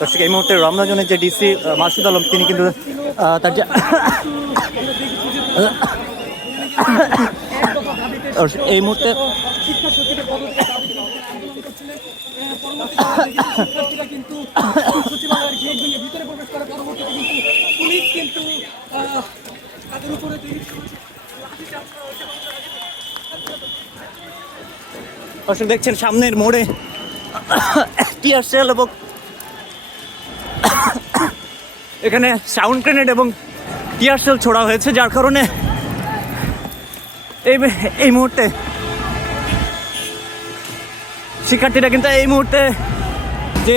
দর্শক, এই মুহূর্তে রমনা জোনের যে ডিসি মাসুদ আলম, তিনি কিন্তু তার যে এই মুহূর্তে দর্শক দেখছেন সামনের মোড়ে টিয়ার সেল এবং এখানে সাউন্ড গ্রেনেড এবং টিয়ার সেল ছোড়া হয়েছে, যার কারণে এই মুহূর্তে শিক্ষার্থীরা কিন্তু এই মুহূর্তে যে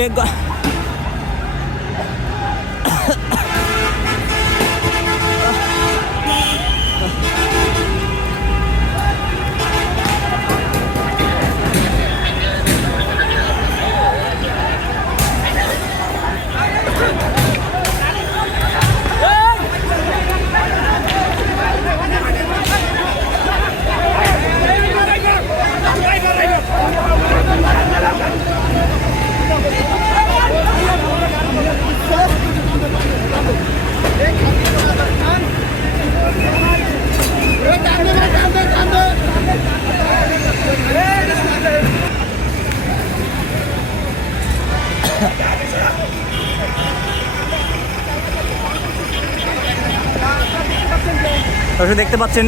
দেখতে পাচ্ছেন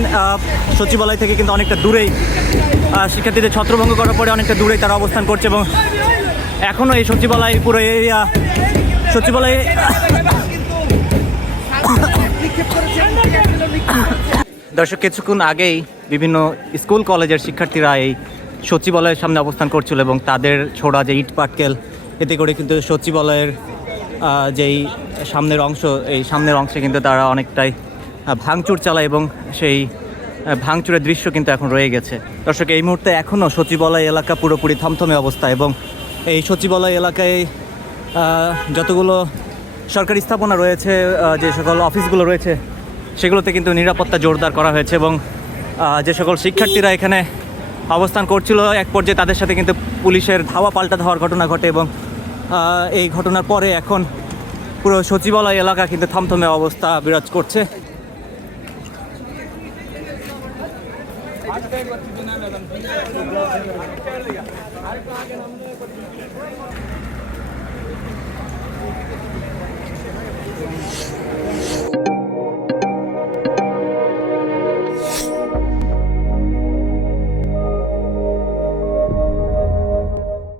সচিবালয় থেকে কিন্তু অনেকটা দূরেই শিক্ষার্থীদের ছত্রভঙ্গ করার পরে অনেকটা দূরেই তারা অবস্থান করছে এবং এখনও এই সচিবালয় পুরো এরিয়া সচিবালয়ে দর্শক, কিছুক্ষণ আগেই বিভিন্ন স্কুল কলেজের শিক্ষার্থীরা এই সচিবালয়ের সামনে অবস্থান করছিল এবং তাদের ছোড়া যে ইট পাটকেল, এতে করে কিন্তু সচিবালয়ের যেই সামনের অংশ, এই সামনের অংশে কিন্তু তারা অনেকটাই ভাঙচুর চালায় এবং সেই ভাঙচুরের দৃশ্য কিন্তু এখন রয়ে গেছে। দর্শক, এই মুহূর্তে এখনও সচিবালয় এলাকা পুরোপুরি থমথমে অবস্থা এবং এই সচিবালয় এলাকায় যতগুলো সরকারি স্থাপনা রয়েছে, যে সকল অফিসগুলো রয়েছে, সেগুলোতে কিন্তু নিরাপত্তা জোরদার করা হয়েছে এবং যে সকল শিক্ষার্থীরা এখানে অবস্থান করছিল, এক পর্যায়ে তাদের সাথে কিন্তু পুলিশের ধাওয়া পাল্টা ধাওয়ার ঘটনা ঘটে এবং এই ঘটনার পরে এখন পুরো সচিবালয় এলাকা কিন্তু থমথমে অবস্থা বিরাজ করছে।